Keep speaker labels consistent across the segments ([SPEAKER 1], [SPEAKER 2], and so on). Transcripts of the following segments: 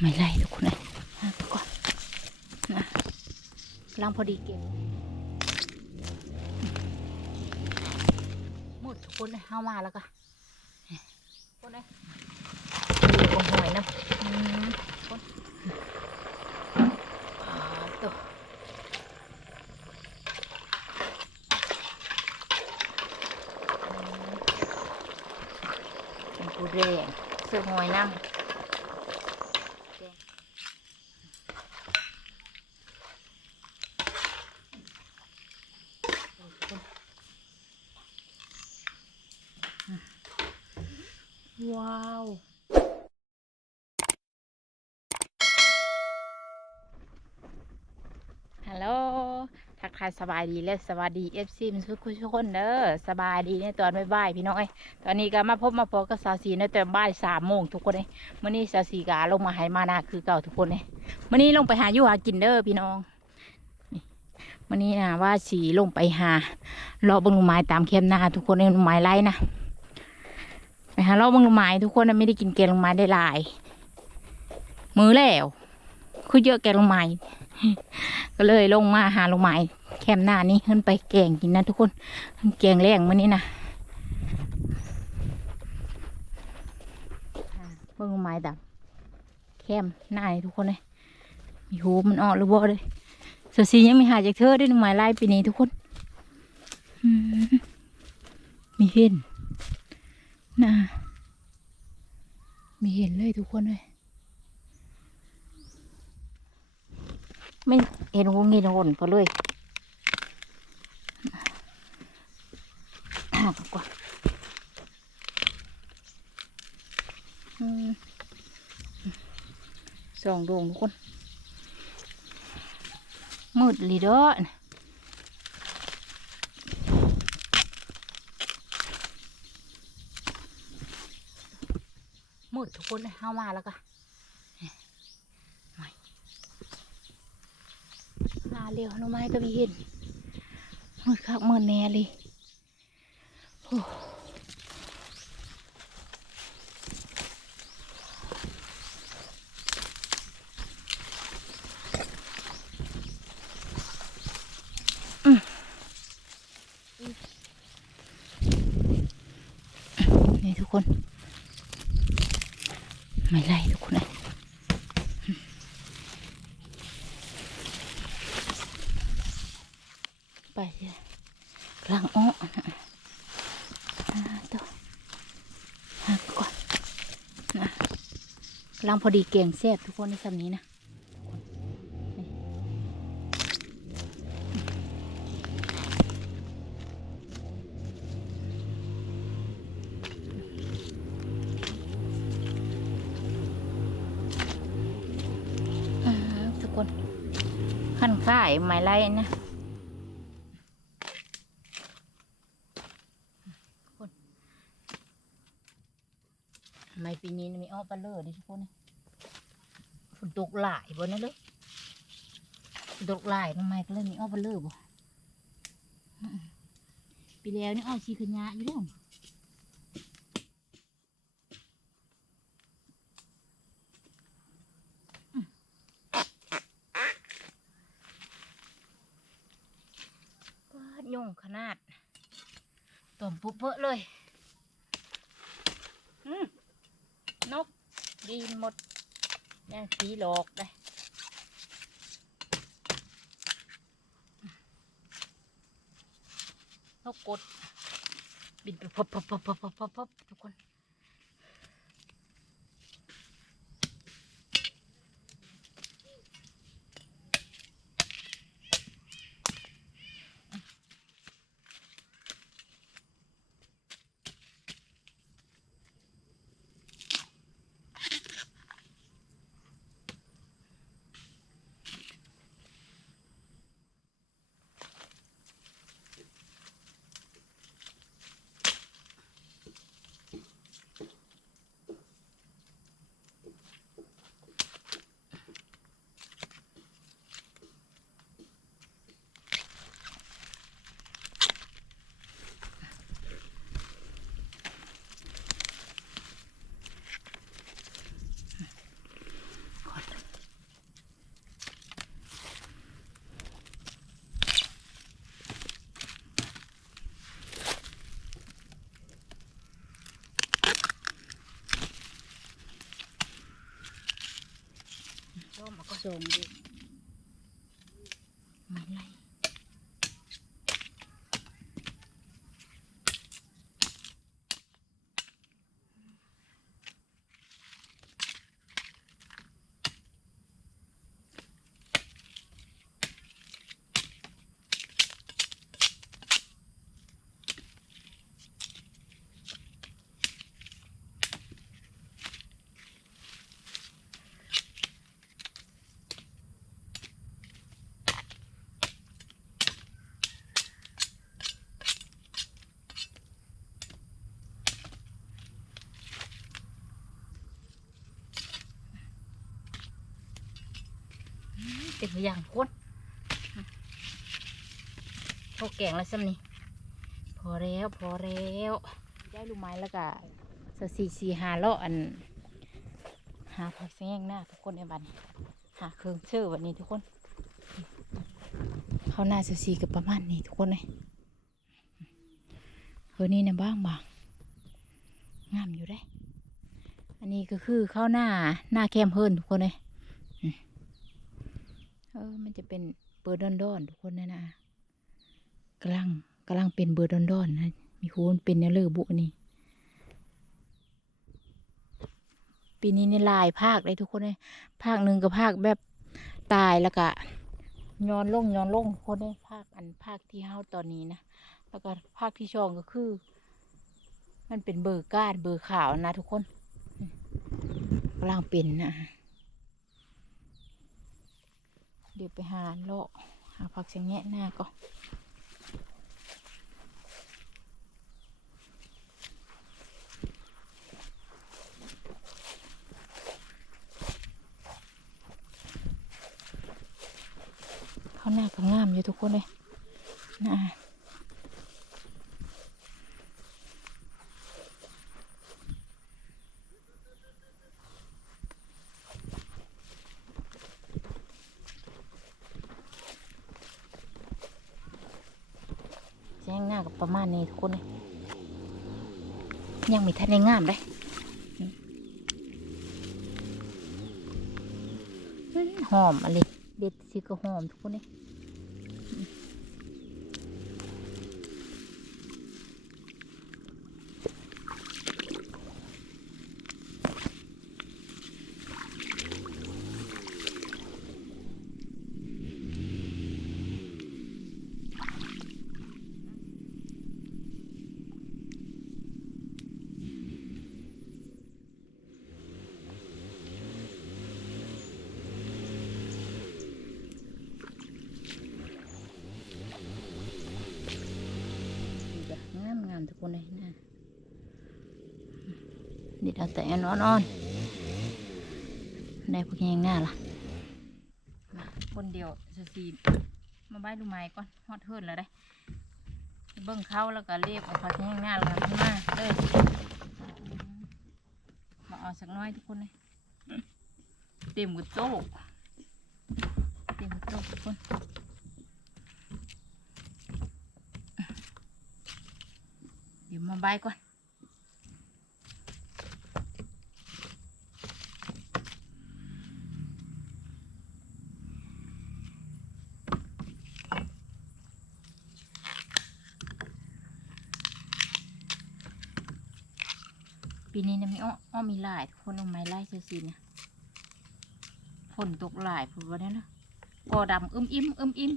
[SPEAKER 1] ไม่ไล่ทุกคนเลยอะทุกคนนะกำลังพอดีเก็บหมดทุกคนเลยเข้ามาแล้วก็ทุกคนเลยอยู่กับหอยนะทุกคนอ่าตัวเป็นปูแดงเสื้อหอยน้ำ ว้าว ฮัลโหล ทักทายสบายดีและสวัสดีเอฟซีมันทุกทุกคนเด้อสบายดีในตอนบ่ายๆพี่น้องเอ้ตอนนี้ก็มาพบมาพบกับสาวสีในตอนบ่ายสามโมงทุกคนเอ้ยมื่อนี้สาวสีกาลงมาให้มานาคือเก่าทุกคนเอ้ยมื่อนี้ลงไปหาอยู่หากินเด้อพี่น้องนี่มื่อนี้นะว่าสีลงไปหารอบงลูกไม้ตามเข้มหน้าทุกคนเอ้ลูกไม้ไล่นะไปหารอบเบังลูกไม้ทุกคนน่ะไม่ได้กินแกงลูกไม้ได้หลาย มือแล้วคือเยอะแกงลูกไม้ก็เลยลงมาหาลูกไม้ แคมหน้านี้ขึ้นไปแกงกินนะทุกคนแกงแรงมื้อนี้นะเบิ่งไม้ดับแคมหน้านี่ทุกคนเลยมีหูมันออกหรือบ่เลยสสียังไม่หายจากเธอได้ลูกไม้ไล่ปีนี้ทุกคนมีเห็นน่ะมีเห็นเลยทุกคนเลยไม่เห็นวงเงินวนก็เลยหากกว่าสองดวงทุกคน มืดลีเด้อนมืดทุกคนเลยเข้ามาแล้วก็ลาเร็วหน้องไม้ก็มีเห็นมืดคักมืดแน่เลย นี่ทุกคน ไม่ไล่ทุกคนเลยไปกลางอ้อนะอ่าตัวหักก่อนนะกำ ลังพอดีเก่งแซ่บทุกคนในสำนี้นะทุกคนขั้นข่ายไม้ไล่นะ ไม่ปีนี้มี อ้อปลาเลอดิทุกคนฝนตกหลายบนนั้นเลยฝนตกหลายทำไมก็เลยมีอ้อปลาเลอบ่ปีแล้วนี่อ้อชีขยะอยู่แล้วอืมก็ย่งขนาดต่อมปุ๊บเพอะเลย อืมนกดีหมด เนี่ยผีหลอกได้นกกดบินไปพบพบพบพบพบพบทุกคน 走我就 ต็มอย่างคนพอแกงแล้วซ้ำนี่พอแล้วพอแล้วได้ลูกไม้แล้วก็สสี่สี่หาเลาะอัน หาผักแซงหน้าทุกคนในบันหาเครื่องเชื่อวันนี้ทุกคน เข้าหน้าสสี่กับประมาณนี้ทุกคนเลยเฮ้ยนี่นะบ้างบางงามอยู่ได้ อันนี้ก็คือเข้าหน้าหน้าแคมเฮิร์นทุกคนเลย ออมันจะเป็นเบอร์ดอนดอนทุกคนนะนะกำลังกำลังเป็นเบอร์ดอนดอนนะมีคนเป็นเนเลอร์บุนี่ปีนี้ในลายภาคเลยทุกคนเลยภาคหนึ่งกับภาคแบบตายแล้วก็ย้อนลงย้อนลงทุกคนเลยภาคอันภาคที่เฮาตอนนี้นะแล้วก็ภาคที่ช่องก็คือ มันเป็นเบอร์ก้านเบอร์ขาวนะทุกคนกำลังเป็นนะ เดี๋ยวไปหาโลหาผักเสียงแงะหน้าก่อนเขาหน้าก็งามอยู่ทุกคนเลยนะแจ้งหน้ากับประมาณนี้ทุกคนเลย ยังมีทันในงามได้หอมอะไรเด็ดสิก็หอมทุกคนเลย จ้ะงามงามทุกคนเลยนะ เด็ดเอาแต่อันอ่อนๆได้พวกยังหน้าล่ะมาคนเดียวสสีมาใบดูไม้ก่อนฮอดเฮิร์นแล้วได้เบิ่งเข้าแล้วก็เรียบเอาผักแห้งหน้าแล้วก็ขึ้นมาเลยมาเอาสักน้อยทุกคนเลยเต็มกุโต๊ะเต็มกุโต๊ะทุกคนเดี๋ยวมาใบายก่อน ปีนี้นะมีอ้ออ้อมีหลาย คนเอาไม้ไล่เสียสิเนี่ยฝนตกหลายพูดว่าเนี่ยนะกอดำอึมอิ่มอึมอิ่ม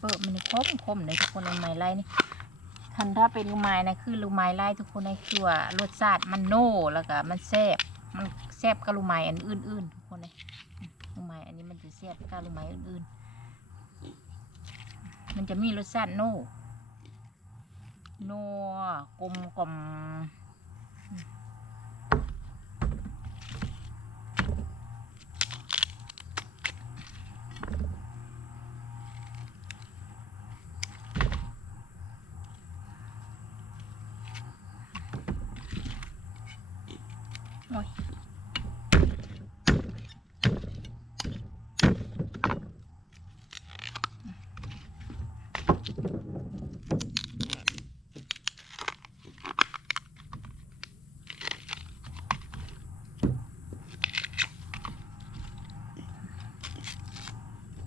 [SPEAKER 1] เปิด มันคมเลยทุกคนลูกไม้ไล่นี่คันถ้าเป็นลูกไม้นะคือลูกไม้ไล่ทุกคนในคือว่ารสชาติมันโน่แล้วก็มันแซ่บมันแซ่บกับลูกไม้อันอื่นๆทุกคนเลยลูกไม้อันนี้มันจะแซ่บกับลูกไม้อื่นๆ มันจะมีรสชาติโน่โน่กลมกล่อม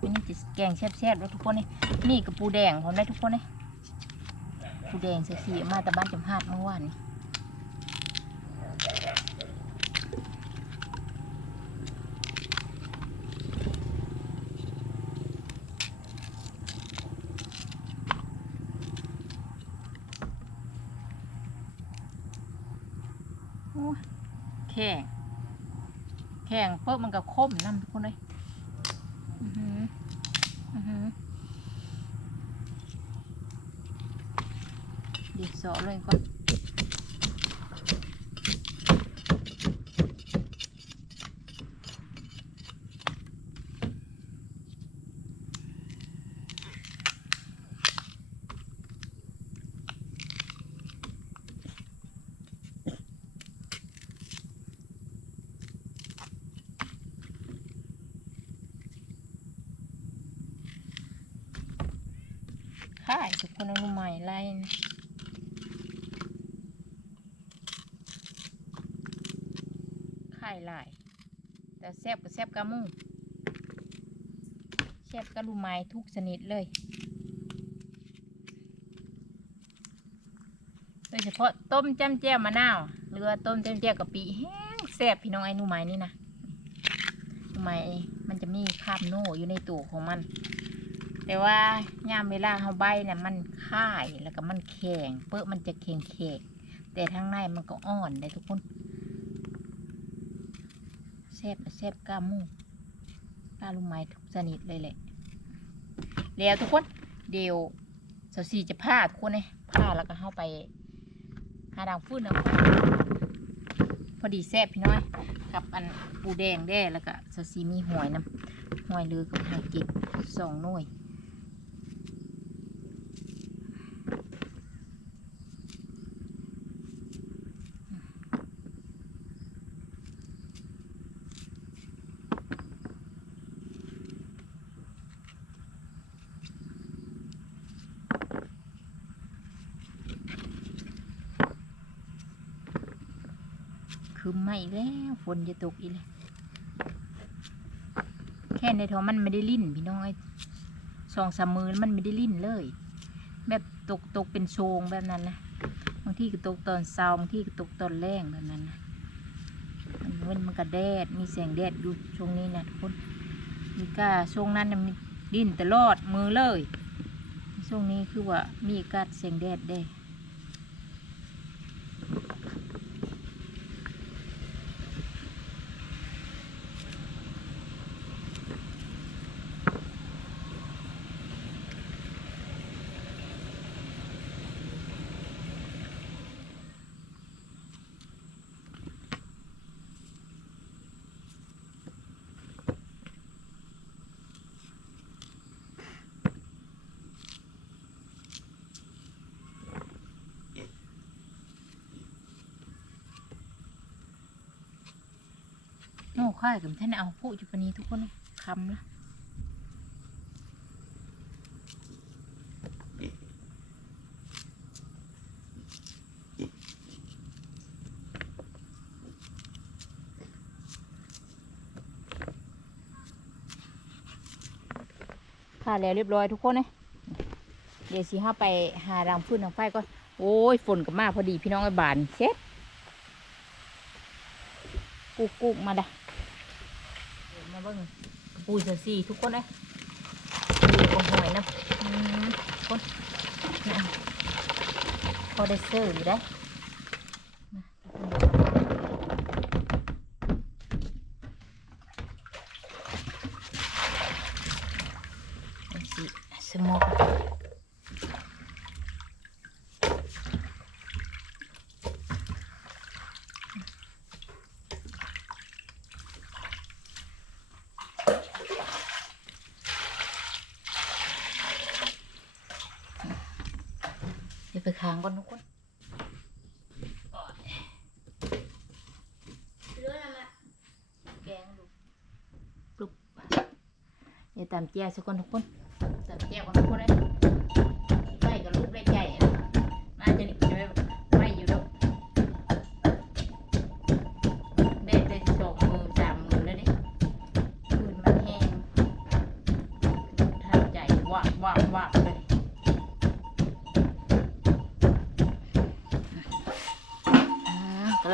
[SPEAKER 1] วันนี้จะแก งแซ่บๆแล้วทุกคนนี่นี่กับปูแดงผมได้ทุกคนนี่ปูแดงเสียมาแต่บ้านจำพาดเมื่อวานนี่โอ้แข็งแข็งเพิ่มมันก็คมน้ำทุกคนเลยอือหืออือหือดีดเสอเลยก่อนค่ายทุกคนเอาใหม่ไล่ายลาย แต่แซบกับแซบกระมูแซบกระลูไม้ทุกชนิดเลย โดยเฉพาะต้มแจ้ำแจ่วมะนาวหรือต้มแจ้ำแจ่วกะปิแห้งแซ่บพี่น้องไอ้หนูไม้นี่นะนูไม้มันจะมีคาบโน่อยู่ในตัวของมัน แต่ว่ายามเวลาเขาใบเนี่ยมันค่ายแล้วก็มันแข็งเปื้อมันจะแข็งแข็งแต่ทางในมันก็อ่อนได้ทุกคน ซ่บแซ่บกล้ามูกล้าลูกไม้ทุกสนิดเลยแหละแล้วทุกคนเดี๋ยวสาวสีจะผ้าทุกคนเลยผ้าแล้วก็เข้าไปหาดางฟื้นนะพอดีแซ่บพี่น้อยกับอันปูแดงแด้แล้วก็สาวสีมีหอยน้ำหอยเลือกับหอยกิบสองหน่วย คือไม่แล้วฝนจะตกอีกเลยแค่ในท้องมันไม่ได้ลิ่นพี่น้องไอ้สองสามมือมันไม่ได้ลิ่นเลย แบบตกตกเป็นโชงแบบนั้นนะบางที่ก็ตกตอนเช้าบางที่ก็ตกตอนแรงแบบนั้นนะมันเว้นมันก็แดดมีแสงแดดอยู่ช่วงนี้นะทุกคนมีกาช่วงนั้นน่ะมีดิ้นตลอดมือเลย ช่วงนี้คือว่ามีอากาศแสงแดดได้ โอ้ค่ายกับท่านเอาผู้อยู่ปนี้ทุกคนคำละค่ะแล้วเรียบร้อยทุกคนเลยเดี๋ยวสิห้าไปหารังพื้นรังไฟก่อนโอ้ยฝนกับมาพอดีพี่น้องไอ้บานเช็ดกุกกุกมาดะ เบิ่งปูเสือสีทุกคนเลยปูกองหอยนะอืมคนนี่เอาพอได้เสิร์ฟอยู่ได้มาเอาสิสโมกเดี๋ยวไปค้างก่อนทุกคนโอ้ยแกงดูปลุกเดี๋ยวตามเจียสักคนทุกคนตามเจียก่อนทุกคนเลย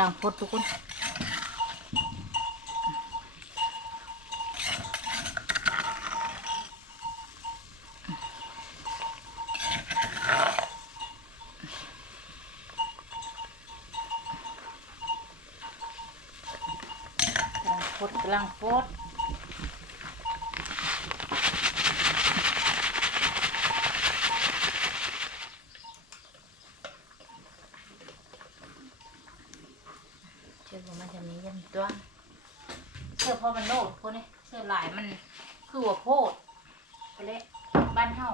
[SPEAKER 1] ากำลังพดทุกคน กำลังพดกำลังพดเชื่อผมมันจะมียันตัวเชื่อเพ ราะมันโลดคนนี้เสื้อหลายมันคือหัวโพดไปเละบ้านเฮา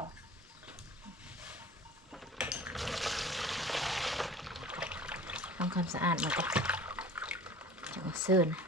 [SPEAKER 1] ทำความสะอาดมันก็จะมาเสื่อนะ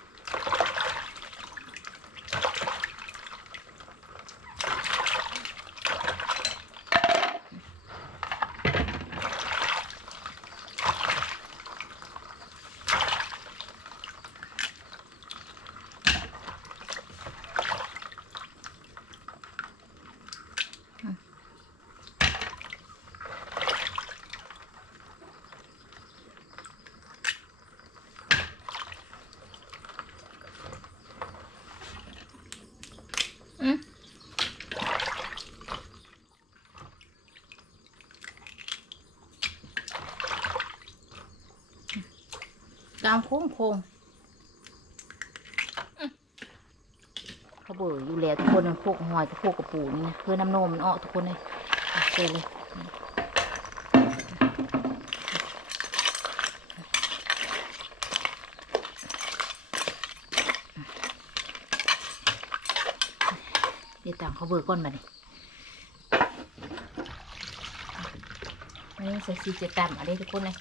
[SPEAKER 1] ามโค้งโค้งเขาเบื่ออยู่แล้วทุกคนนพวกหอยกับพวกกระปูนี่นะเพื่อน้ำนมมันออกทุกคนเลยอะเจอเลยเดี๋ยวต่างเขาเบื่อก้อนมาดิอันนี้ใส่ซีเจะตำอะไรทุกคนเลย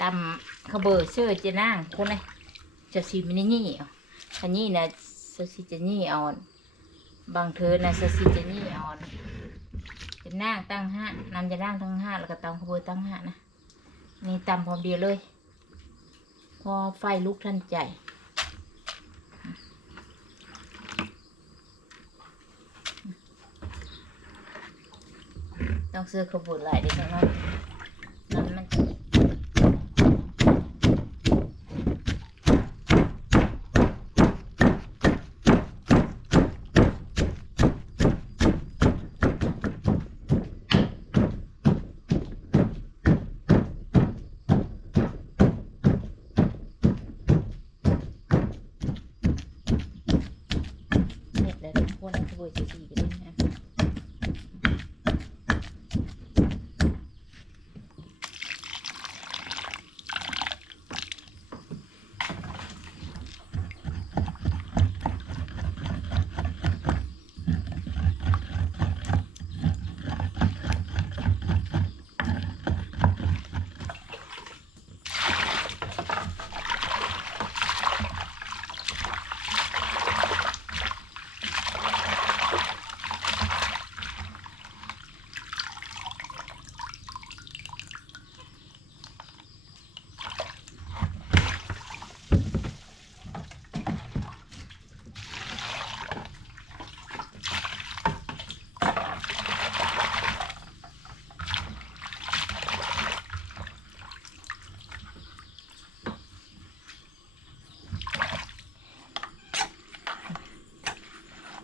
[SPEAKER 1] ตำขาวเบอร์เชื่อจะนั่งคนเลยจะสีมินินี่อันนี้นะสสีจะนี่เอาบางเธอนะสสีจะนี่เอาจะนั่งตั้งห้านำจะนั่งตั้งห้าแล้วก็ตำขาวเบอร์ตั้งห้านะนี่ตำพร้อมเดียวเลย พอไฟลุกทันใจต้องซื้อขาวเบอร์หลายเด็กน้อยนั้นมัน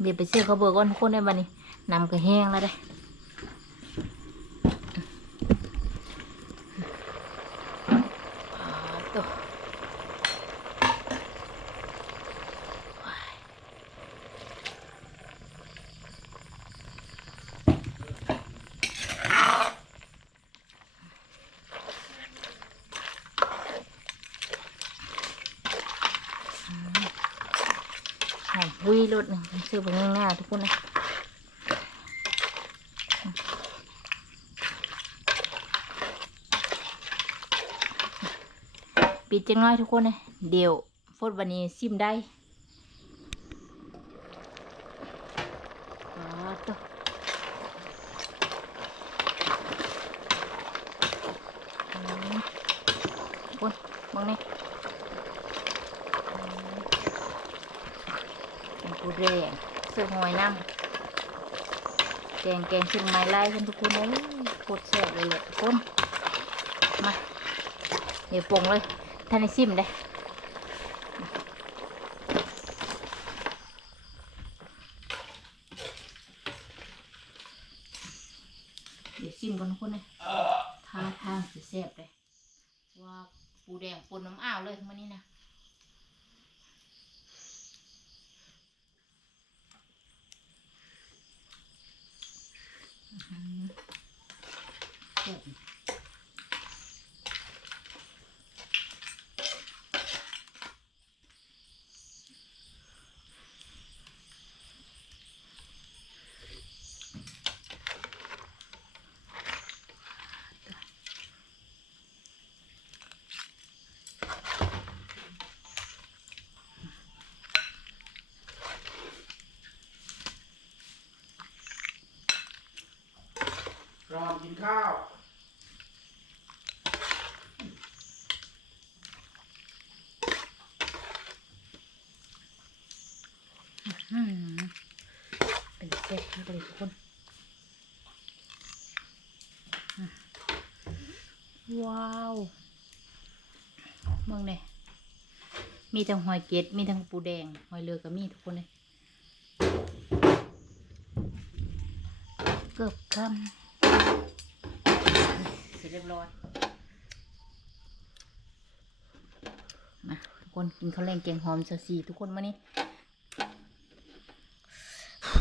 [SPEAKER 1] เดี๋ยวไปเชื่อเขาเบอร์ก้อนทุกคนได้บ้านี้นำก็แห้งแล้วได้อ่าตัวหอม วุ้ยรถหนึ่งซื้อไปง่ายๆทุกคนนะปิดจังน้อยทุกคนนะเดี๋ยวโฟดวันนี้ซิมได้อ๋อตัวอืมทุกคนมองนี่อืม เป็นปู แกงแกงเชียงไม้ไล่กันทุกคนโอ้ยโคตรแซ่บเลยแหละทุกคนมาเดี๋ยวปรุงเลยท่านในซิมเลยเดี๋ยวซิมกันทุกคนเลยท่าทางสิแซ่บเลยว่าปูแดงปนน้ำอ้าวเลยมันนี้นะ
[SPEAKER 2] ข้าว
[SPEAKER 1] อืมเป็นเซ็ตมากเลยทุกคนว้าวเมืองเลยมีทั้งหอยเกล็ดมีทั้งปูแดง หอยเรือก็มีทุกคนเลยเกือบคำ เรียบร้อยมาทุกคนกินข้าวแรงแกงหอมเซาซีทุกคนมานี่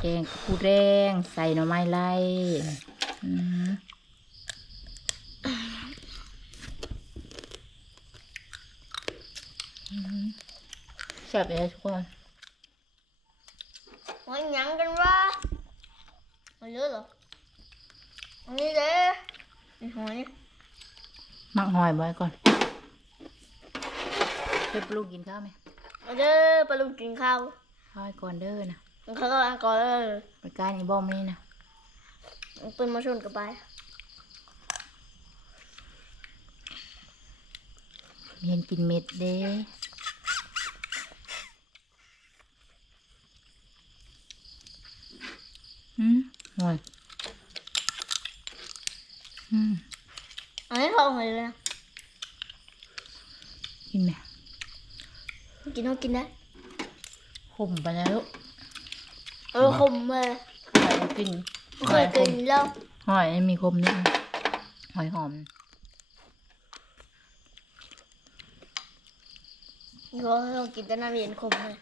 [SPEAKER 1] แกงปูแดงใส่หน่อไม้ไล่แซ่บเลยทุกคน
[SPEAKER 3] Hỏi nhận กันว่ามันเลือเหรอนนี้เด้นี่ หอย
[SPEAKER 1] มักหอยไว้ก่อนเพื่อปลูกกินข้าวไหม
[SPEAKER 3] เอาเด้อไปลุงกินข้าว
[SPEAKER 1] ข้าวให้ก่อนเด้อนะ
[SPEAKER 3] มันเขาก็อันก่อนเลย
[SPEAKER 1] ไปกล้ารนี่บ้อมนี่นะ
[SPEAKER 3] มันปืนมาชนกับไป
[SPEAKER 1] เห็นกินเม็ดเด้อืมหอย อืม
[SPEAKER 3] อันนี้เขาหอยเลยนะ
[SPEAKER 1] กินไหม
[SPEAKER 3] กินเขากินได้
[SPEAKER 1] ขมไปแล้วลูก
[SPEAKER 3] เออคมเลย
[SPEAKER 1] หอยกิน
[SPEAKER 3] เคยกินแล้ว
[SPEAKER 1] หอยมีคมนิดนึงหอยหอม
[SPEAKER 3] เขาต้องกินแต่น้ำเย็นคมเลย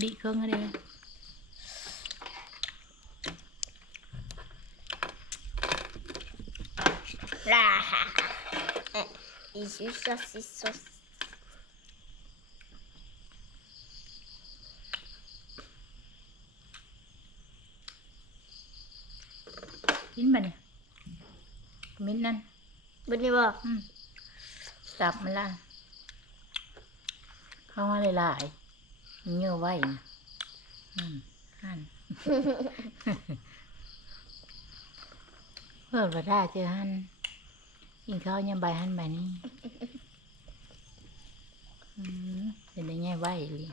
[SPEAKER 1] บีเค รื่องอะไรเลย
[SPEAKER 3] ร่าฮ่าเอ๊ะอีซิซอสิซอส
[SPEAKER 1] กินไปเนี่ยมิ้นนั่น
[SPEAKER 3] เป็นนี่บ่
[SPEAKER 1] จับมันละเข้ามาหลายๆเงี้ยวไว้ นะอืมหั่นเปิดประท่าเจอหันกินข้าวยังใบหันใบนี้เป็นยังไงไหวเลย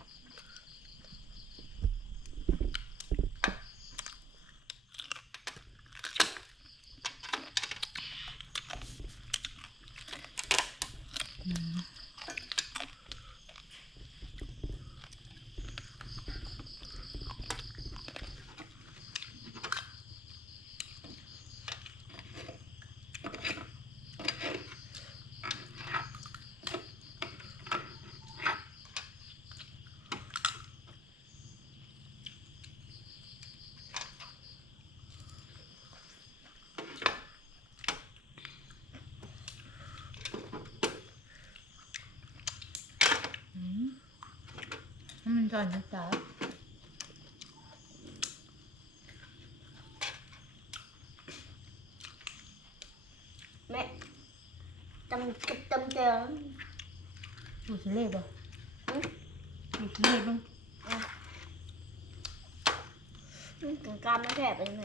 [SPEAKER 1] อืม ให้มันจอนจ้า
[SPEAKER 3] แม่จำกับเต็มเต็ม
[SPEAKER 1] ดูสิเล่บ่ดูสิเล่บ้าง
[SPEAKER 3] ถึงกล้ามไม่แผลไปไหน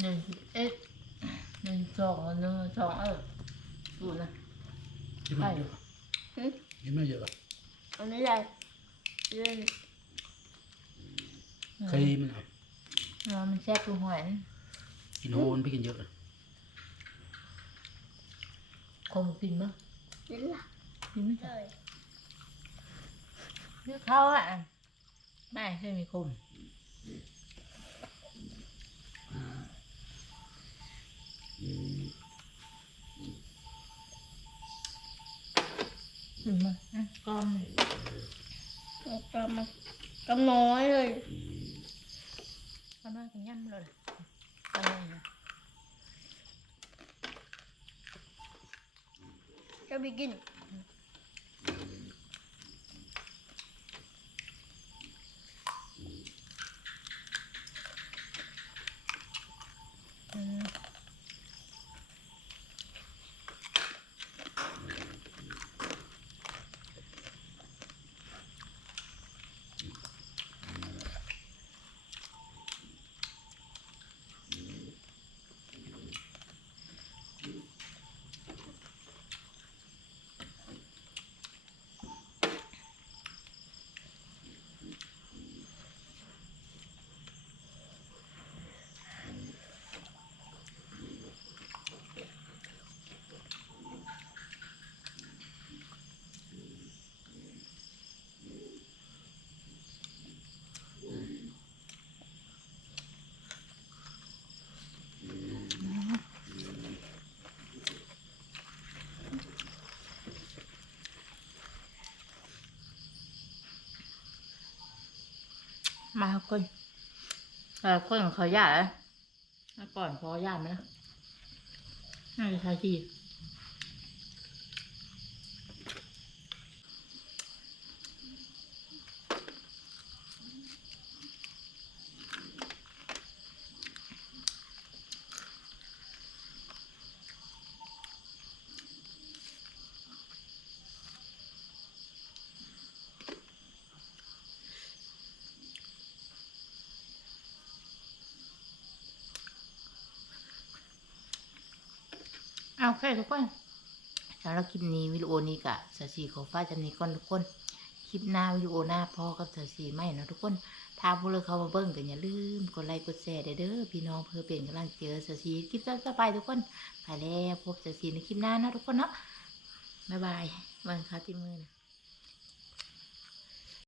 [SPEAKER 1] หนึ่งเอ็ดหนึ่งสองหนึ่งสองเออดูนะ
[SPEAKER 2] กินไม่เยอะ
[SPEAKER 3] หึ
[SPEAKER 2] กินไม่เยอะ
[SPEAKER 3] อันนี้อะไรเล่น
[SPEAKER 2] เคยมันเอา
[SPEAKER 1] อ๋อมันแซ่บตัวหอยนะ
[SPEAKER 2] กินโฮนพี่กินเยอะ
[SPEAKER 1] คงกินมั้ย
[SPEAKER 3] เล่นละ
[SPEAKER 1] กินไหม
[SPEAKER 3] เลย
[SPEAKER 1] เลือกเขาอะไม่ใช่มีคมอืมมาอะก้อนหนึ่ง
[SPEAKER 3] เอากำมา กำน้อยเลย
[SPEAKER 1] ก้อนน้อยกันย่ำเลยก้อนน้อยนะ
[SPEAKER 3] จะไปกิน
[SPEAKER 1] อืม มาคนเออคนของเขาหยาดแล้วก่อนพอหยาดไหมนะน่าจะใช่ที่ เคทุกคนสำหรับคลิปนี้วิดีโอนี้กะสาสีขอฟ้าจำนี้ก่อนทุกคน คลิปหน้าวิดีโอหน้าพอกับสาสีไม่เนาะทุกคนถ้าพวกเราเข้ามาเบิ้งกันอย่าลืมกดไลค์กดแชร์เด้อเด้อพี่น้องเพื่อเป็นกำลังเจอสาสีคลิปต่อไปทุกคนไปแล้วพบสาสีในคลิปหน้าเนาะทุกคนเนาะบ๊ายบายวันค่ะที่มือนะ